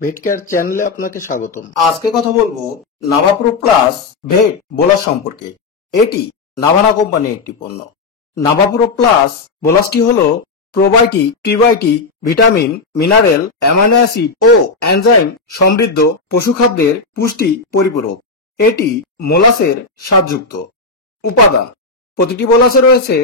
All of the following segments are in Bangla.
ভেটকেয়ার চ্যানেলে আপনাকে স্বাগতম। আজকে কথা বলবো নাভাপ্রো প্লাস ভেট বোলাস সম্পর্কে। এটি নাভানা কোম্পানির একটি পণ্য। নাভাপ্রো প্লাস বোলাসটি হলো probiotic, prebiotic, vitamin, mineral, amino acid ও এনজাইম সমৃদ্ধ পশুখাদ্যের পুষ্টি পরিপূরক। এটি মোলাসের স্বাদযুক্ত উপাদান। প্রতিটি বোলাসে রয়েছে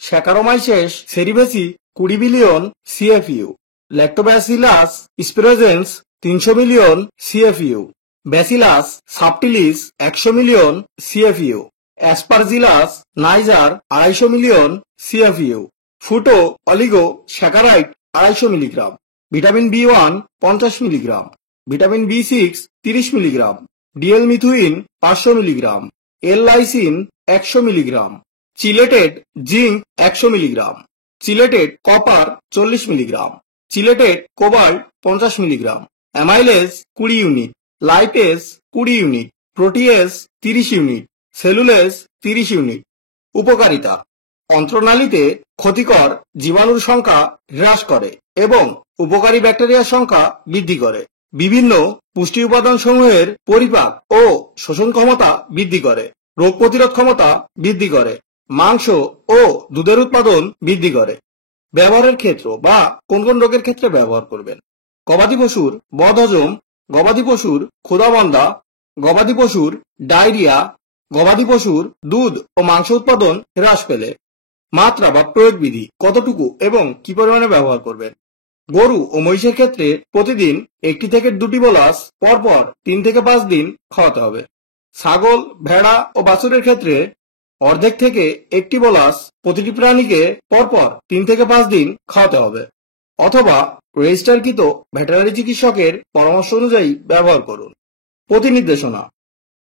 Saccharomyces cerevisiae 20 billion CFU, Lactobacillus sporogenes 300 million CFU, Bacillus subtilis 100 million CFU, Aspergillus niger 250 million CFU, fructooligosaccharide 250 milligram, vitamin বি1 50 মিলিগ্রাম, ভিটামিন বি6 30 milligram, DL methionine 500 milligram, L lysine 100 milligram, chelated zinc 100 milligram, chelated copper 40 milligram, chelated cobalt 50 milligram, amylase 20 unit, lipase 20 unit, protease 30 unit, cellulase 30 unit. উপকারিতা: অন্ত্রনালীতে ক্ষতিকর জীবাণুর সংখ্যা হ্রাস করে এবং উপকারী ব্যাকটেরিয়ার সংখ্যা বৃদ্ধি করে। বিভিন্ন পুষ্টি উপাদান সমূহের পরিপাক ও শোষণ ক্ষমতা বৃদ্ধি করে। রোগ প্রতিরোধ ক্ষমতা বৃদ্ধি করে। মাংস ও দুধের উৎপাদন বৃদ্ধি করে। ব্যবহারের ক্ষেত্র বা কোন কোন রোগের ক্ষেত্রে ব্যবহার করবেন: গবাদি পশুর বদহজম, গবাদি পশুর ক্ষুধামন্দা, গবাদি পশুর ডায়রিয়া, গবাদি পশুর দুধ ও মাংস উৎপাদন হ্রাস পেলে। মাত্রা বা প্রয়োগ বিধি: কতটুকু এবং কি পরিমাণে ব্যবহার করবেন। গরু ও মহিষের ক্ষেত্রে প্রতিদিন 1 থেকে 2টি বোলাস পরপর 3 থেকে 5 দিন খাওয়াতে হবে। ছাগল, ভেড়া ও বাছুরের ক্ষেত্রে অর্ধেক থেকে 1টি বোলাস প্রতিটি প্রাণীকে পরপর 3 থেকে 5 দিন খাওয়াতে হবে, অথবা রেজিস্টারকৃত ভেটেরিনারি চিকিৎসকের পরামর্শ অনুযায়ী ব্যবহার করুন। প্রতিনির্দেশনা: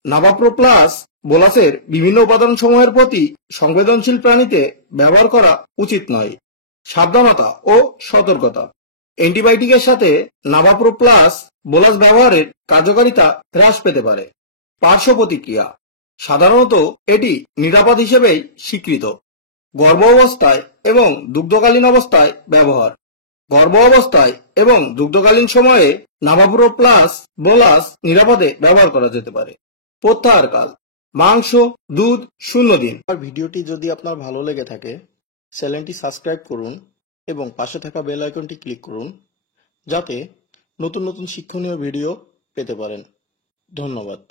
নাভাপ্রো প্লাস বোলাসের বিভিন্ন উপাদান সমূহের প্রতি সংবেদনশীল প্রাণীতে ব্যবহার করা উচিত নয়। সাবধানতা ও সতর্কতা: অ্যান্টিবায়োটিকের সাথে নাভাপ্রো প্লাস বোলাস ব্যবহারের কার্যকারিতা হ্রাস পেতে পারে। পার্শ্ব প্রতিক্রিয়া: সাধারণত এটি নিরাপদ হিসেবেই স্বীকৃত। গর্ভ অবস্থায় এবং দুগ্ধকালীন অবস্থায় ব্যবহার: গর্ভ অবস্থায় এবং দুগ্ধকালীন সময়ে নাভাপ্রো প্লাস বোলাস নিরাপদে ব্যবহার করা যেতে পারে। প্রত্যাহারকাল: মাংস, দুধ 0 দিন। আর ভিডিওটি যদি আপনার ভালো লেগে থাকে, চ্যানেলটি সাবস্ক্রাইব করুন এবং পাশে থাকা বেল আইকনটি ক্লিক করুন, যাতে নতুন নতুন শিক্ষণীয় ভিডিও পেতে পারেন। ধন্যবাদ।